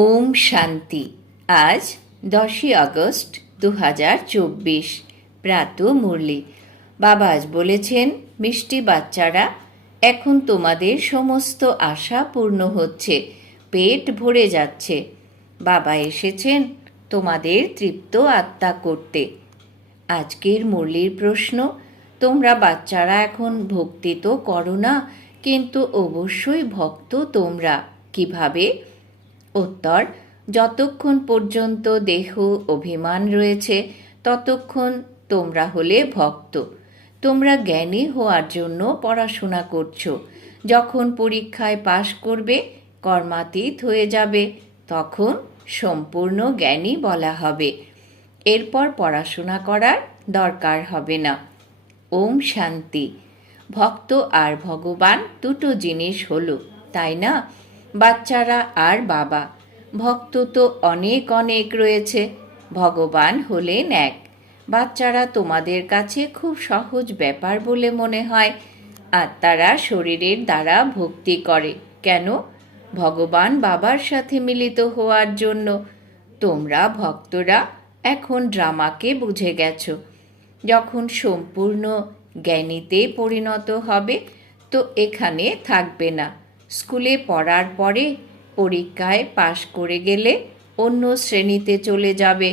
ওম শান্তি। আজ দশই আগস্ট দু হাজার চব্বিশ। প্রাত মুরলি। বাবা আজ বলেছেন, মিষ্টি বাচ্চারা, এখন তোমাদের সমস্ত আশা পূর্ণ হচ্ছে, পেট ভরে যাচ্ছে। বাবা এসেছেন তোমাদের তৃপ্ত আত্মা করতে। আজকের মুরলির প্রশ্ন, তোমরা বাচ্চারা এখন ভক্তি তো করো না, কিন্তু অবশ্যই ভক্ত তোমরা। কীভাবে উত্তর, যতক্ষণ পর্যন্ত দেহ অভিমান রয়েছে, ততক্ষণ তোমরা হলে ভক্ত। তোমরা জ্ঞানী হওয়ার জন্য পড়াশোনা করছ। যখন পরীক্ষায় পাশ করবে, কর্মাতীত হয়ে যাবে, তখন সম্পূর্ণ জ্ঞানী বলা হবে। এরপর পড়াশোনা করার দরকার হবে না। ওম শান্তি। ভক্ত আর ভগবান দুটো জিনিস হলো, তাই না? বাচ্চারা আর বাবা। ভক্ত তো অনেক অনেক রয়েছে, ভগবান হলেন এক। বাচ্চারা তোমাদের কাছে খুব সহজ ব্যাপার বলে মনে হয় আত্মারা শরীরের দ্বারা ভক্তি করে। কেন? ভগবান বাবার সাথে মিলিত হওয়ার জন্য। তোমরা ভক্তরা এখন ড্রামাকে বুঝে গেছো। যখন সম্পূর্ণ জ্ঞানীতে পরিণত হবে, তো এখানে থাকবে না। স্কুলে পড়ার পরে পরীক্ষায় পাশ করে গেলে অন্য শ্রেণীতে চলে যাবে।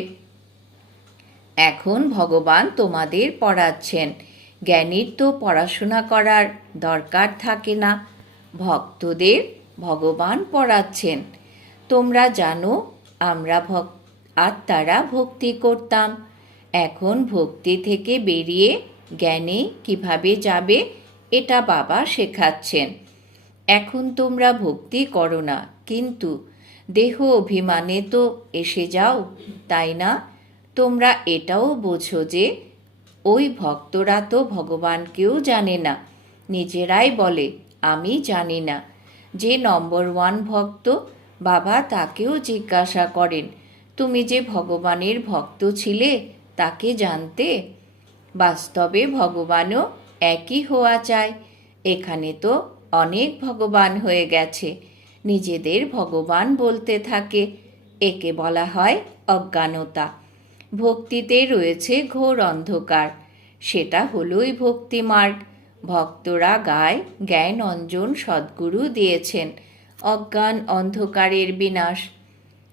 এখন ভগবান তোমাদের পড়াচ্ছেন। জ্ঞানীর তো পড়াশোনা করার দরকার থাকে না। ভক্তদের ভগবান পড়াচ্ছেন। তোমরা জানো, আমরা ভক আত্মারা ভক্তি করতাম। এখন ভক্তি থেকে বেরিয়ে জ্ঞানে কীভাবে যাবে, এটা বাবা শেখাচ্ছেন। এখন তোমরা ভক্তি করো না, কিন্তু দেহ অভিমানে তো এসে যাও, তাই না? তোমরা এটাও বোঝো যে ওই ভক্তরা তো ভগবানকেও জানে না। নিজেরাই বলে, আমি জানি না। যে নম্বর ওয়ান ভক্ত বাবা তাকেও জিজ্ঞাসা করেন, তুমি যে ভগবানের ভক্ত ছিলে, তাকে জানতে? বাস্তবে ভগবানও একই হওয়া চায় এখানে তো অনেক ভগবান হয়ে গেছে। নিজেদের ভগবান বলতে থাকে, একে বলা হয় অজ্ঞানতা। ভক্তিতে রয়েছে ঘোর অন্ধকার। সেটা হলোই ভক্তিমার্গ। ভক্তরা গায়, জ্ঞান অঞ্জন সদ্গুরু দিয়েছেন। অজ্ঞান অন্ধকারের বিনাশ।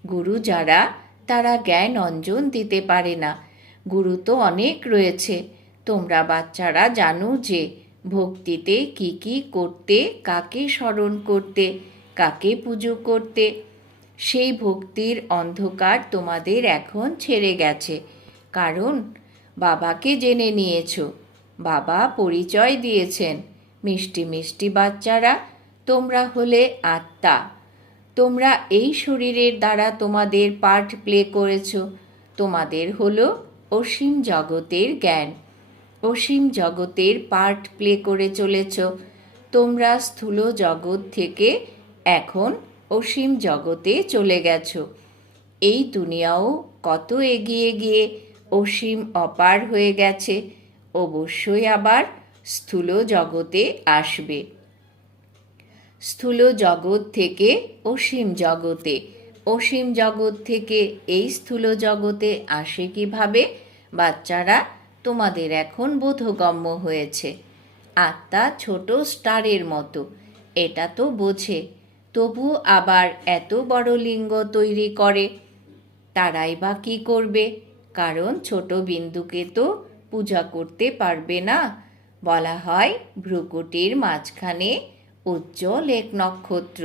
গুরু যারা, তারা জ্ঞান অঞ্জন দিতে পারে না। গুরু তো অনেক রয়েছে। তোমরা বাচ্চারা জানো যে ভক্তিতে কি কি করতে, কাকে স্মরণ করতে, কাকে পুজো করতে, সেই ভক্তির অন্ধকার তোমাদের এখন ছেড়ে গেছে। কারণ, বাবাকে জেনে নিয়েছো, বাবা পরিচয় দিয়েছেন। মিষ্টি মিষ্টি বাচ্চারা, তোমরা হলে আত্মা। তোমরা এই শরীরের দ্বারা তোমাদের পার্ট প্লে করেছ। তোমাদের হলো অসীম জগতের জ্ঞান। অসীম জগতের পার্ট প্লে করে চলেছ। তোমরা স্থূল জগৎ থেকে এখন অসীম জগতে চলে গেছো। এই দুনিয়াও কত এগিয়ে গিয়ে অসীম অপার হয়ে গেছে, অবশ্যই আবার স্থূল জগতে আসবে। স্থূল জগৎ থেকে অসীম জগতে, অসীম জগৎ থেকে এই স্থূল জগতে আসে কীভাবে? বাচ্চারা তোমাদের এখন বোধগম্য হয়েছে। আত্মা ছোট স্টারের মতো। এটা তো বোঝে। তবু আবার এত বড় লিঙ্গ তৈরি করে। তারাই বা কী করবে? কারণ ছোট বিন্দুকে তো পূজা করতে পারবে না। বলা হয় ভ্রুকুটির মাঝখানে উজ্জ্বল এক নক্ষত্র।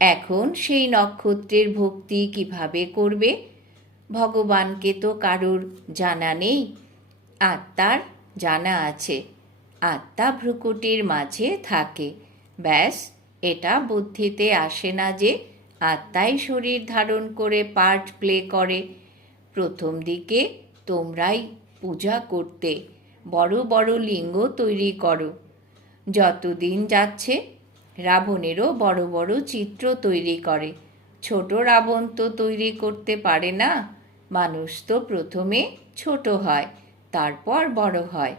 এখন সেই নক্ষত্রের ভক্তি কীভাবে করবে? ভগবানকে তো কারুর জানা নেই। আত্মার জানা আছে। আত্মা ভ্রুকুটির মাঝে থাকে। ব্যাস, এটা বুদ্ধিতে আসে না যে আত্মাই শরীর ধারণ করে পার্ট প্লে করে। প্রথম দিকে তোমরাই পূজা করতে, বড় বড় লিঙ্গ তৈরি করো। যতদিন যাচ্ছে, রাবণেরও বড় বড় চিত্র তৈরি করে। ছোট রাবণ তো তৈরি করতে পারে না, মানুষ তো প্রথমে ছোট হয়। তারপর বড় হয়।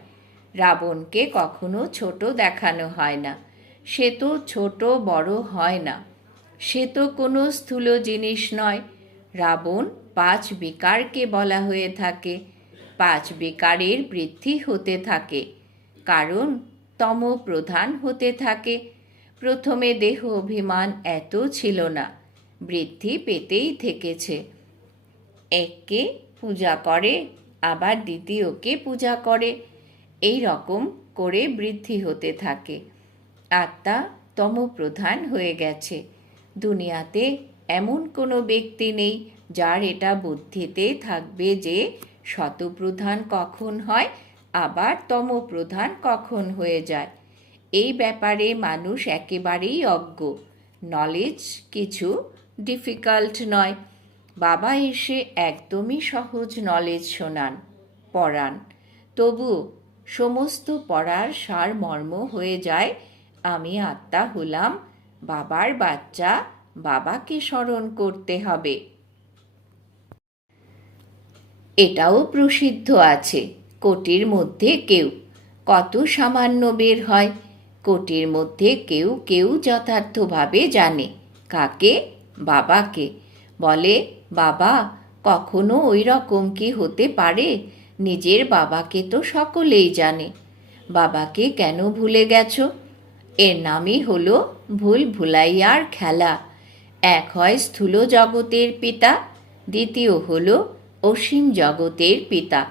রাবণকে কখনো ছোট দেখানো হয় না। সে তো ছোট বড় হয় না। সে তো কোনো স্থূল জিনিস নয়। রাবণ পাঁচ বিকারকে বলা হয়ে থাকে। পাঁচ বিকারের বৃদ্ধি হতে থাকে। কারণ তম প্রধান হতে থাকে। প্রথমে দেহ অভিমান এত ছিল না। বৃদ্ধি পেতেই থেকেছে। এককে পূজা করে আবার দ্বিতীয়কে পূজা করে। এই রকম করে বৃদ্ধি হতে থাকে। আত্মা তমপ্রধান হয়ে গেছে। দুনিয়াতে এমন কোনো ব্যক্তি নেই যার এটা বুদ্ধিতে থাকবে যে শতপ্রধান কখন হয়, আবার তমপ্রধান কখন হয়ে যায়। এই ব্যাপারে মানুষ একেবারেই অজ্ঞ। নলেজ কিছু ডিফিকাল্ট নয়। বাবা এসে একদমই সহজ নলেজ শোনান, পড়ান। তবু সমস্ত পড়ার সার মর্ম হয়ে যায়, আমি আত্মা হলাম, বাবার বাচ্চা, বাবাকে স্মরণ করতে হবে। এটাও প্রসিদ্ধ আছে, কোটির মধ্যে কেউ কত সামান্য বের হয়, কোটির মধ্যে কেউ কেউ যথার্থভাবে জানে কাকে, বাবাকে। বলে বাবা, কখনো ওই রকম কি হতে পারে? নিজের বাবাকে তো সকলেই জানে। বাবাকে কেন ভুলে গেছো? এর নামই হলো ভুল ভুলাইয়ার খেলা। এক হয় স্থূল জগতের পিতা, দ্বিতীয় হল অসীম জগতের পিতা।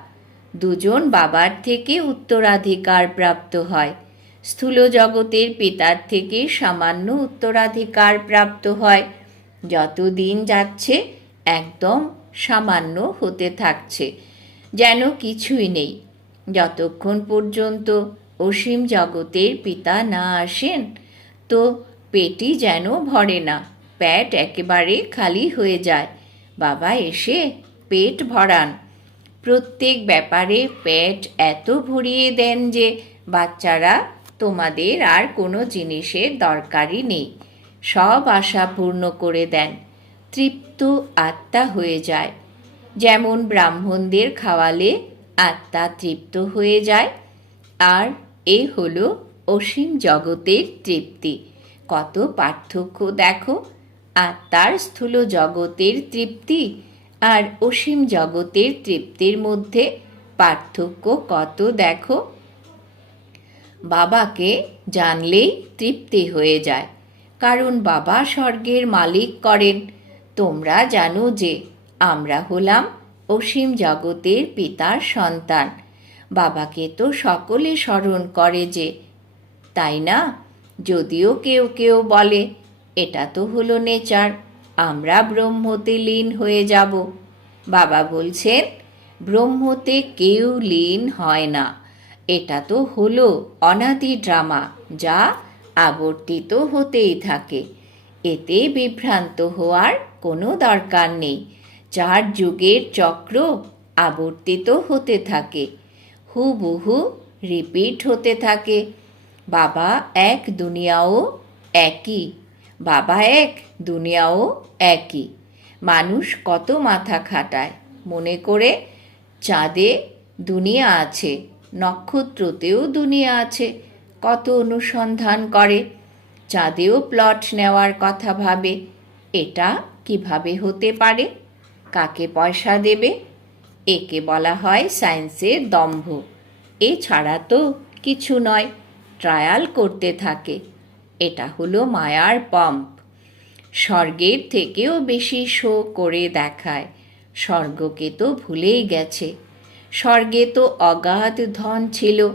দুজন বাবার থেকে উত্তরাধিকার প্রাপ্ত হয়। স্থূল জগতের পিতার থেকে সামান্য উত্তরাধিকার প্রাপ্ত হয়। যত দিন যাচ্ছে একদম সামান্য হতে থাকছে। যেন কিছুই নেই। যতক্ষণ পর্যন্ত অসীম জগতের পিতা না আসেন, তো পেটি যেন ভরে না। পেট একেবারে খালি হয়ে যায়। বাবা এসে পেট ভরান। প্রত্যেক ব্যাপারে পেট এত ভরিয়ে দেন যে বাচ্চারা তোমাদের আর কোনো জিনিসের দরকারই নেই। সব আশা পূর্ণ করে দেন। তৃপ্ত আত্মা হয়ে যায়। যেমন ব্রাহ্মণদের খাওয়ালে আত্মা তৃপ্ত হয়ে যায়। আর এ হলো অসীম জগতের তৃপ্তি। কত পার্থক্য দেখো। আত্মার স্থূল জগতের তৃপ্তি আর অসীম জগতের তৃপ্তির মধ্যে পার্থক্য কত দেখো। বাবাকে জানলেই তৃপ্তি হয়ে যায়। কারণ বাবা স্বর্গের মালিক করেন। তোমরা জানো যে আমরা হলাম অসীম জগতের পিতার সন্তান। বাবাকে তো সকলে স্মরণ করে যে, তাই না? যদিও কেউ কেউ বলে, এটা তো হলো নেচার, আমরা ব্রহ্মতে লীন হয়ে যাব। বাবা বলছেন, ব্রহ্মতে কেউ লীন হয় না। এটা তো হলো অনাদি ড্রামা, যা আবর্তিত হতেই থাকে। এতে বিভ্রান্ত হওয়ার কোনো দরকার নেই। চার যুগের চক্র আবর্তিত হতে থাকে, হুবহু রিপিট হতে থাকে। বাবা এক, দুনিয়াও একই। বাবা এক, দুনিয়াও একই। মানুষ কত মাথা খাটায়। মনে করে চাঁদে দুনিয়া আছে, নক্ষত্রতেও দুনিয়া আছে। কত অনুসন্ধান করে, চাঁদেও প্লট নেওয়ার কথা ভাবে। এটা কীভাবে হতে পারে? কাকে পয়সা দেবে? একে বলা হয় সায়েন্সের দম্ভ। এছাড়া তো কিছু নয়, ট্রায়াল করতে থাকে। এটা হলো মায়ার পাম্প। স্বর্গের থেকেও বেশি শো করে দেখায়। স্বর্গকে তো ভুলেই গেছে। স্বর্গে তো অগাধ ধন ছিল।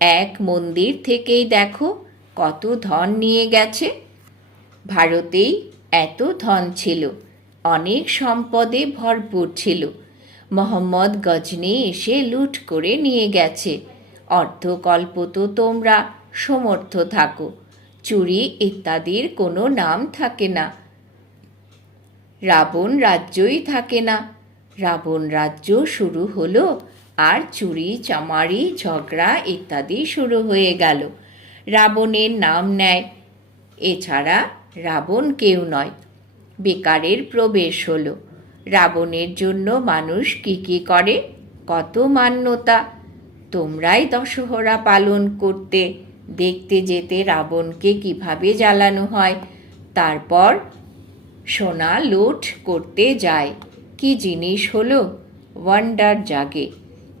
এক মন্দির থেকেই দেখো কত ধন নিয়ে গেছে। ভারতেই এত ধন ছিল, অনেক সম্পদে ভরপুর ছিল। মোহাম্মদ গজনি এসে লুট করে নিয়ে গেছে। অর্ধকল্প তো তোমরা, সমর্থ থাকো। চুরি ইত্যাদির কোনো নাম থাকে না। রাবণ রাজ্যই থাকে না। রাবণ রাজ্য শুরু হলো আর চুরি, চামারি, ঝগড়া ইত্যাদি শুরু হয়ে গেল। রাবণের নাম নেয়। এছাড়া রাবণ কেউ নয়। বেকারের প্রবেশ হলো। রাবণের জন্য মানুষ কি কি করে? কত মান্যতা। তোমরাই দশহরা পালন করতে, দেখতে যেতে রাবণকে কীভাবে জ্বালানো হয়। তারপর সোনা লুট করতে যায়। কি জিনিস হলো? ওয়ান্ডার জাগে।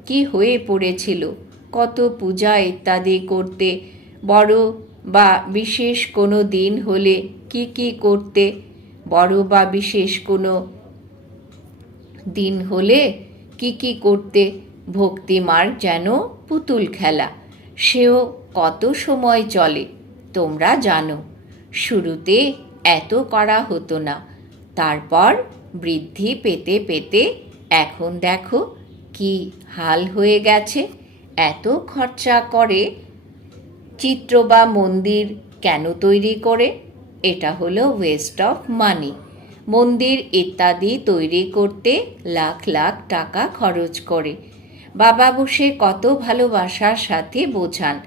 কি হয়ে পড়েছিল? কত পূজা ইত্যাদি করতে। বড় বা বিশেষ কোনো দিন হলে কি কি করতে? বড় বা বিশেষ কোনো দিন হলে কি কি করতে? ভক্তিমার যেন পুতুল খেলা। সেও কত সময় চলে, তোমরা জানো। শুরুতে এত করা হতো না। তারপর বৃদ্ধি পেতে পেতে এখন দেখো কি হাল হয়ে গেছে। এত খরচা করে চিত্র বা মন্দির কেন তৈরি করে? এটা হলো ওয়েস্ট অফ মানি মন্দির ইত্যাদি তৈরি করতে লাখ লাখ টাকা খরচ করে। বাবা বসে কত ভালোবাসার সাথে বোঝান,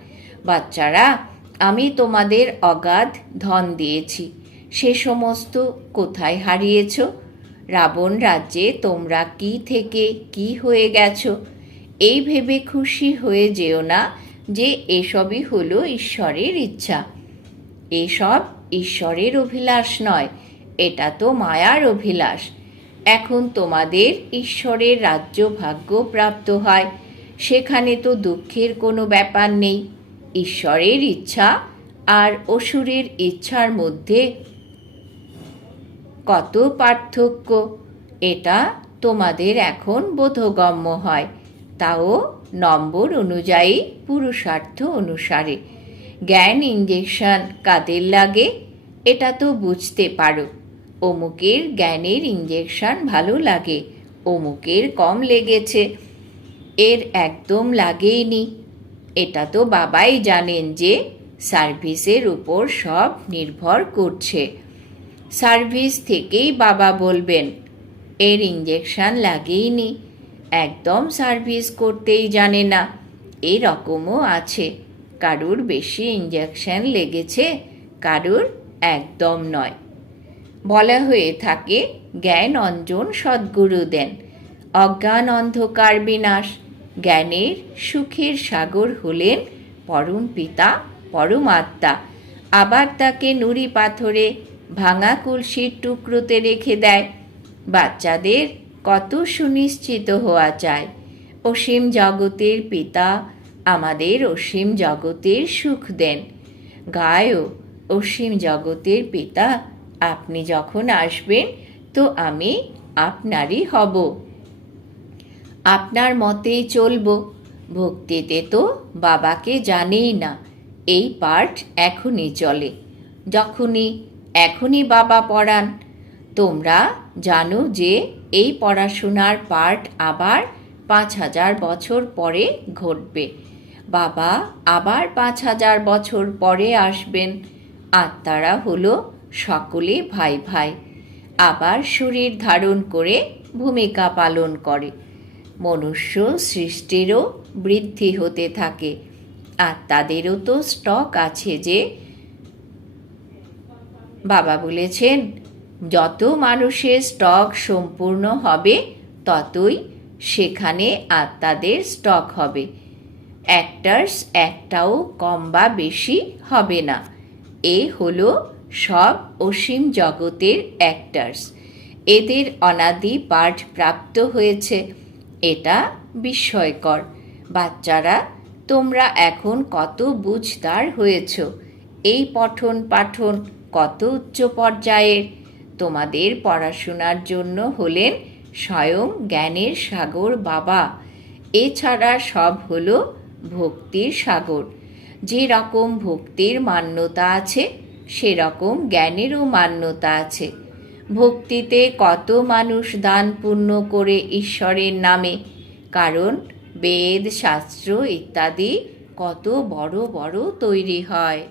বাচ্চারা, আমি তোমাদের অগাধ ধন দিয়েছি। সে সমস্ত কোথায় হারিয়েছ? রাবণ রাজ্যে তোমরা কি থেকে কি হয়ে গেছো? এই ভেবে খুশি হয়ে যেও না। যে এসবই হলো ঈশ্বরের ইচ্ছা। এসব ঈশ্বরের অভিলাষ নয়, এটা তো মায়ার অভিলাষ। এখন তোমাদের ঈশ্বরের রাজ্য ভাগ্য প্রাপ্ত হয়, সেখানে তো দুঃখের কোনো ব্যাপার নেই। ঈশ্বরের ইচ্ছা আর অসুরের ইচ্ছার মধ্যে কত পার্থক্য, এটা তোমাদের এখন বোধগম্য হয়, তাও নম্বর অনুযায়ী পুরুষার্থ অনুসারে। জ্ঞান ইঞ্জেকশন কাদের লাগে? এটা তো বুঝতে পারো। অমুকের জ্ঞানের ইঞ্জেকশন ভালো লাগে, অমুকের কম লেগেছে। এর একদম লাগেইনি এটা তো বাবাই জানেন যে সার্ভিসের উপর সব নির্ভর করছে। সার্ভিস থেকেই বাবা বলবেন, এর ইঞ্জেকশন লাগেইনি একদম সার্ভিস করতেই জানে না। এরকমও আছে। কারুর বেশি ইঞ্জেকশন লেগেছে, কারুর একদম নয়। বলা হয়ে থাকে, জ্ঞান অঞ্জন সদ্গুরু দেন। অজ্ঞান অন্ধকার বিনাশ। জ্ঞানের সুখের সাগর হলেন পরম পিতা পরমাত্মা আবার তাকে নুড়ি পাথরে ভাঙা কলসির টুকরোতে রেখে দেয়। বাচ্চাদের কত সুনিশ্চিত হওয়া চায় অসীম জগতের পিতা আমাদের অসীম জগতের সুখ দেন। গায়ও অসীম জগতের পিতা, আপনি যখন আসবেন, তো আমি আপনারই হব। আপনার মতেই চলবো, ভক্তিতে তো বাবাকে জানেই না, এই পাঠ এখনই চলে। যখনই, এখনই বাবা পড়ান তোমরা জানো যে এই পড়াশোনার পাঠ আবার পাঁচ হাজার বছর পরে ঘটবে। বাবা আবার পাঁচ হাজার বছর পরে আসবেন। আত্মারা হলো সকলে ভাই ভাই। আবার শরীর ধারণ করে ভূমিকা পালন করে। মনুষ্য সৃষ্টিরও বৃদ্ধি হতে থাকে। আর তাদেরও তো স্টক আছে যে বাবা বলেছেন যত মানুষের স্টক সম্পূর্ণ হবে, ততই সেখানে আত্মাদের স্টক হবে। অ্যাক্টার্স একটাও কম বা বেশি হবে না। এ হলো সব অসীম জগতের অ্যাক্টার্স এদের অনাদি পাঠ প্রাপ্ত হয়েছে। এটা বিস্ময়কর। বাচ্চারা, তোমরা এখন কত বুঝদার হয়েছ। এই পঠন পাঠন কত উচ্চ পর্যায়ের? তোমাদের পড়াশোনার জন্য হলেন স্বয়ং জ্ঞানের সাগর বাবা। এছাড়া সব হল ভক্তির সাগর। যে রকম ভক্তির মান্যতা আছে সেরকম জ্ঞানেরও মান্যতা আছে। ভক্তিতে কত মানুষ দান পুণ্য করে ঈশ্বরের নামে, কারণ বেদ, শাস্ত্র ইত্যাদি কত বড় বড় তৈরি হয়।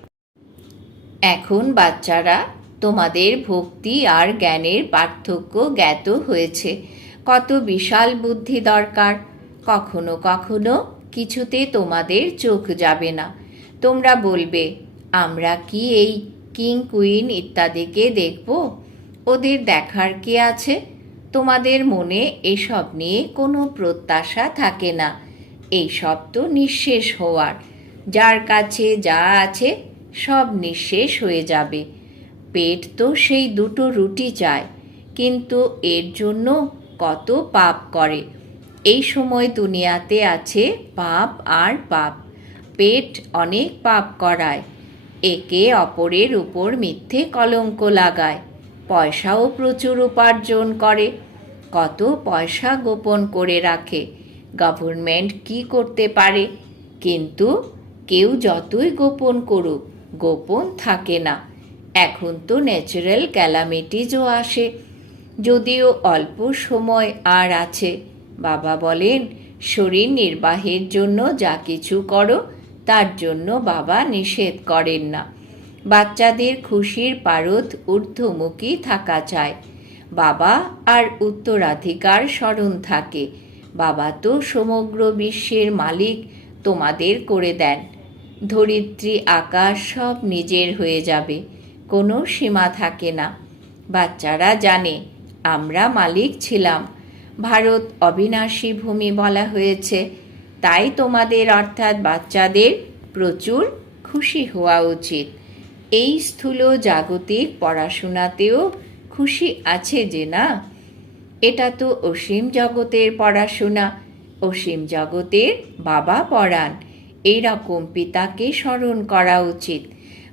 এখন বাচ্চারা তোমাদের ভক্তি আর জ্ঞানের পার্থক্য জ্ঞাত হয়েছে। কত বিশাল বুদ্ধি দরকার। কখনো কখনো কিছুতে তোমাদের চোখ যাবে না। তোমরা বলবে, আমরা কি এই কিং, কুইন ইত্যাদিকে দেখব? ওদের দেখার কে আছে? তোমাদের মনে এসব নিয়ে কোনো প্রত্যাশা থাকে না। এইসব তো নিঃশেষ হওয়ার। যার কাছে যা আছে সব নিঃশেষ হয়ে যাবে। পেট তো সেই দুটো রুটি চায়, কিন্তু এর জন্য কত পাপ করে। এই সময় দুনিয়াতে আছে পাপ আর পাপ। পেট অনেক পাপ করায়, একে অপরের উপর মিথ্যে কলঙ্ক লাগায়। পয়সাও প্রচুর উপার্জন করে, কত পয়সা গোপন করে রাখে। গভর্নমেন্ট কি করতে পারে? কিন্তু কেউ যতই গোপন করুক, গোপন থাকে না। এখন তো ন্যাচারাল ক্যালামিটিজও আসে। যদিও অল্প সময় আর আছে। বাবা বলেন, শরীর নির্বাহের জন্য যা কিছু করো, তার জন্য বাবা নিষেধ করেন না। বাচ্চাদের খুশির পারদ ঊর্ধ্বমুখী থাকা চায় বাবা আর উত্তরাধিকার স্মরণ থাকে। বাবা তো সমগ্র বিশ্বের মালিক, তোমাদের করে দেন। ধরিত্রী আকাশ সব নিজের হয়ে যাবে। কোনো সীমা থাকে না। বাচ্চারা জানে, আমরা মালিক ছিলাম। ভারত অবিনাশী ভূমি বলা হয়েছে। তাই তোমাদের অর্থাৎ বাচ্চাদের প্রচুর খুশি হওয়া উচিত। এই স্থূল জাগতিক পড়াশোনাতেও খুশি আছে যে না? এটা তো অসীম জগতের পড়াশোনা, অসীম জগতের বাবা পড়ান। এইরকম পিতাকে স্মরণ করা উচিত।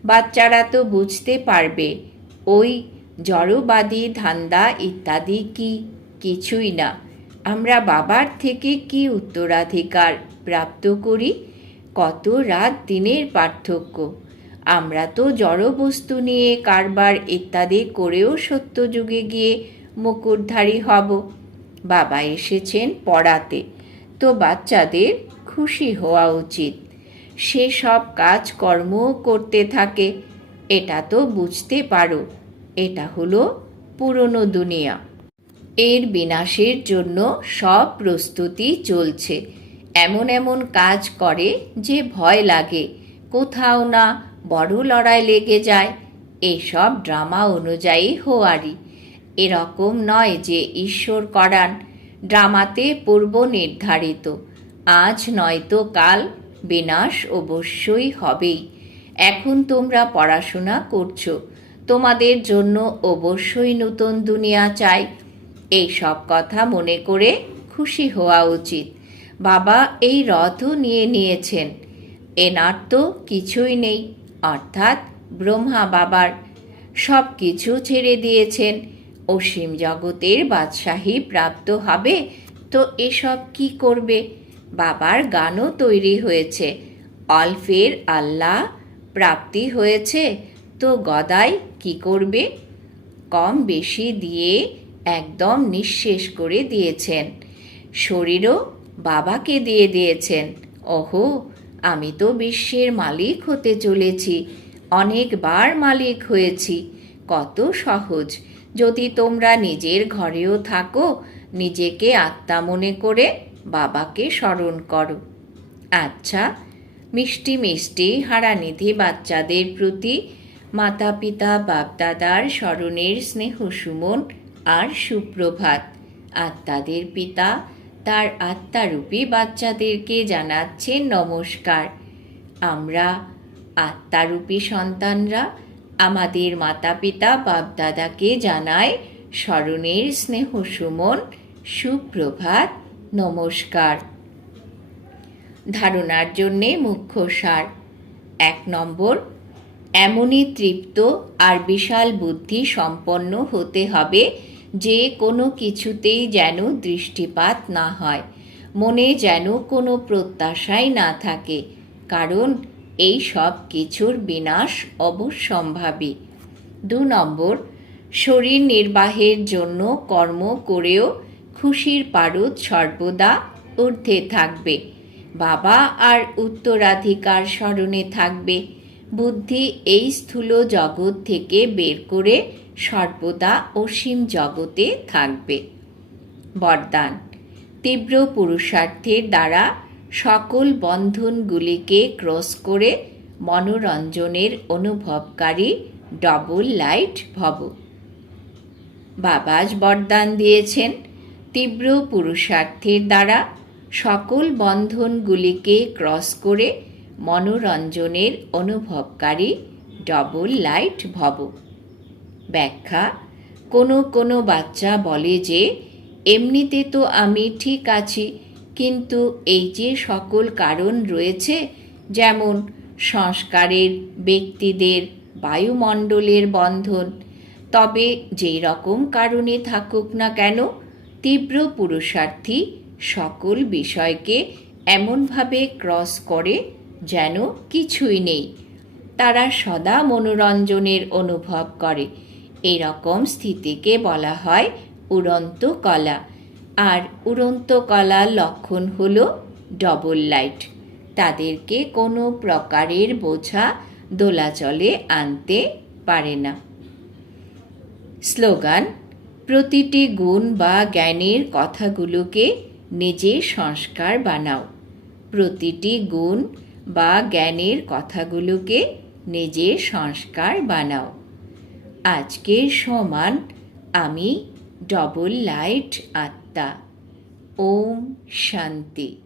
বাচ্চারা তো বুঝতে পারবে। ওই জড়বাদী, ধান্দা ইত্যাদি কি? কিছুই না। আমরা বাবার থেকে কি উত্তরাধিকার প্রাপ্ত করি? কত রাত দিনের পার্থক্য। আমরা তো জড়বস্তু নিয়ে কারবার ইত্যাদি করেও সত্যযুগে গিয়ে মুকুটধারী হব। বাবা এসেছেন পড়াতে। তো বাচ্চাদের খুশি হওয়া উচিত। সে সব কাজকর্ম করতে থাকে। এটা তো বুঝতে পারো, এটা হলো পুরনো দুনিয়া। এর বিনাশের জন্য সব প্রস্তুতি চলছে। এমন এমন কাজ করে যে ভয় লাগে। কোথাও না বড় লড়াই লেগে যায়। এসব ড্রামা অনুযায়ী হোয়ারি। এরকম নয় যে ঈশ্বর করান। ড্রামাতে পূর্ব নির্ধারিত। আজ নয়তো কাল বিনাশ অবশ্যই হবেই। এখন তোমরা পড়াশোনা করছ। তোমাদের জন্য অবশ্যই নতুন দুনিয়া চাই। এই সব কথা মনে করে খুশি হওয়া উচিত। বাবা এই রথও নিয়ে নিয়েছেন। এনার তো কিছুই নেই, অর্থাৎ ব্রহ্মা বাবার। সব কিছু ছেড়ে দিয়েছেন। অসীম জগতের বাদশাহী প্রাপ্ত হবে, তো এসব কি করবে? বাবার গানও তৈরি হয়েছে। অল্পের আল্লাহ প্রাপ্তি হয়েছে, তো গদাই কি করবে? কম বেশি দিয়ে একদম নিঃশেষ করে দিয়েছেন। শরীরও বাবাকে দিয়ে দিয়েছেন। ওহো, আমি তো বিশ্বের মালিক হতে চলেছি, অনেকবার মালিক হয়েছি। কত সহজ। যদি তোমরা নিজের ঘরেও থাকো, নিজেকে আত্মা মনে করে বাবাকে স্মরণ করো। আচ্ছা মিষ্টি মিষ্টি হারানিধি বাচ্চাদের প্রতি মাতা পিতা বাপদাদার স্মরণের স্নেহ সুমন আর সুপ্রভাত। আত্মাদের পিতা, তার আত্মারূপী বাচ্চাদেরকে জানাচ্ছেন নমস্কার। আমরা আত্মারূপী সন্তানরা আমাদের মাতা পিতা বাপদাদাকে জানায় স্মরণের স্নেহ সুমন, সুপ্রভাত নমস্কার। ধারণার জন্যে মুখ্য সার। এক নম্বর, এমনই তৃপ্ত আর বিশাল বুদ্ধি সম্পন্ন হতে হবে যে কোনো কিছুতেই যেন দৃষ্টিপাত না হয়, মনে যেন কোনো প্রত্যাশাই না থাকে, কারণ এই সব কিছুর বিনাশ অবশ্যম্ভাবী দু নম্বর, শরীর নির্বাহের জন্য কর্ম করেও খুশির পারদ সর্বদা ঊর্ধ্বে থাকবে। বাবা আর উত্তরাধিকার স্মরণে থাকবে। বুদ্ধি এই স্থূল জগৎ থেকে বের করে সর্বদা অসীম জগতে থাকবে। বরদান। তীব্র পুরুষার্থের দ্বারা সকল বন্ধনগুলিকে ক্রস করে মনোরঞ্জনের অনুভবকারী ডবল লাইট ভব। বাবাজ বরদান দিয়েছেন। তীব্র পুরুষার্থের দ্বারা সকল বন্ধনগুলিকে ক্রস করে মনোরঞ্জনের অনুভবকারী ডবল লাইট ভব। ব্যাখ্যা, কোনো কোনো বাচ্চা বলে যে, এমনিতে তো আমি ঠিক আছি, কিন্তু এই যে সকল কারণ রয়েছে, যেমন সংস্কারের ব্যক্তিদের বায়ুমণ্ডলের বন্ধন, তবে যেই রকম কারণে থাকুক না কেন তীব্র পুরুষার্থী সকল বিষয়কে এমনভাবে ক্রস করে যেন কিছুই নেই। তারা সদা মনোরঞ্জনের অনুভব করে। এরকম স্থিতিকে বলা হয় উড়ন্ত কলা। আর উড়ন্ত কলার লক্ষণ হলো ডবল লাইট তাদেরকে কোনো প্রকারের বোঝা দোলাচলে আনতে পারে না। স্লোগান প্রতিটি গুণ বা জ্ঞানের কথাগুলোকে নিজে সংস্কার বানাও। প্রতিটি গুণ বা জ্ঞানের কথাগুলোকে নিজে সংস্কার বানাও। আজকের সমান আমি ডবল লাইট আত্মা। ওম শান্তি।